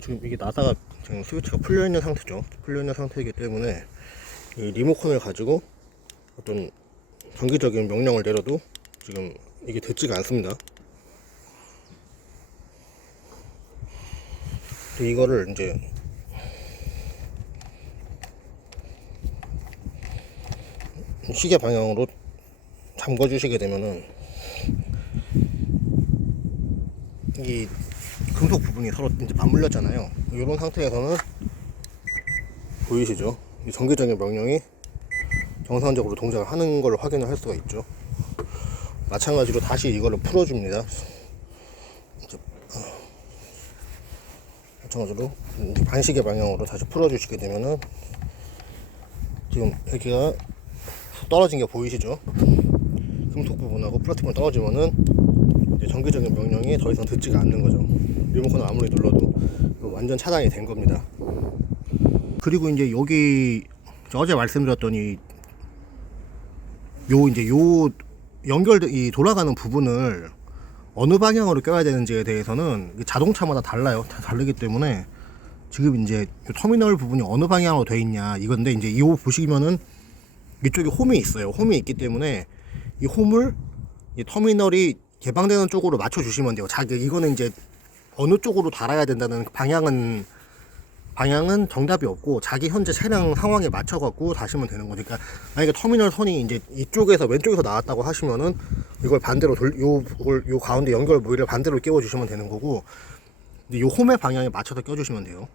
지금 이게 나사가 지금 스위치가 풀려 있는 상태죠. 풀려 있는 상태이기 때문에 이 리모컨을 가지고 어떤 정기적인 명령을 내려도 지금 이게 듣지가 않습니다. 이거를 이제 시계 방향으로 잠궈 주시게 되면은 이 금속 부분이 서로 이제 맞물렸잖아요. 이런 상태에서는 보이시죠? 이 정기적인 명령이 정상적으로 동작을 하는 걸 확인을 할 수가 있죠. 마찬가지로 다시 이거를 풀어줍니다. 어, 마찬가지로 반시계 방향으로 다시 풀어주시게 되면은 지금 여기가 떨어진 게 보이시죠? 금속 부분하고 플라스틱만 떨어지면은 이제 정기적인 명령이 더 이상 듣지가 않는 거죠. 리모컨을 아무리 눌러도 완전 차단이 된 겁니다. 그리고 이제 여기 어제 말씀드렸던 이요 이제 요 연결 이 돌아가는 부분을 어느 방향으로 껴야 되는지에 대해서는 이 자동차마다 달라요. 다 다르기 때문에 지금 이제 요 터미널 부분이 어느 방향으로 돼 있냐 이건데 이제 이 보시면은 이쪽에 홈이 있어요. 홈이 있기 때문에 이 홈을 이 터미널이 개방되는 쪽으로 맞춰 주시면 돼요. 자기 이거는 이제 어느 쪽으로 달아야 된다는 방향은 방향은 정답이 없고 자기 현재 차량 상황에 맞춰 갖고 다시면 되는 거니까 만약에 터미널 선이 이제 이쪽에서 왼쪽에서 나왔다고 하시면은 이걸 반대로 돌 요 걸 요 가운데 연결 부위를 반대로 끼워 주시면 되는 거고 근데 요 홈의 방향에 맞춰서 껴 주시면 돼요.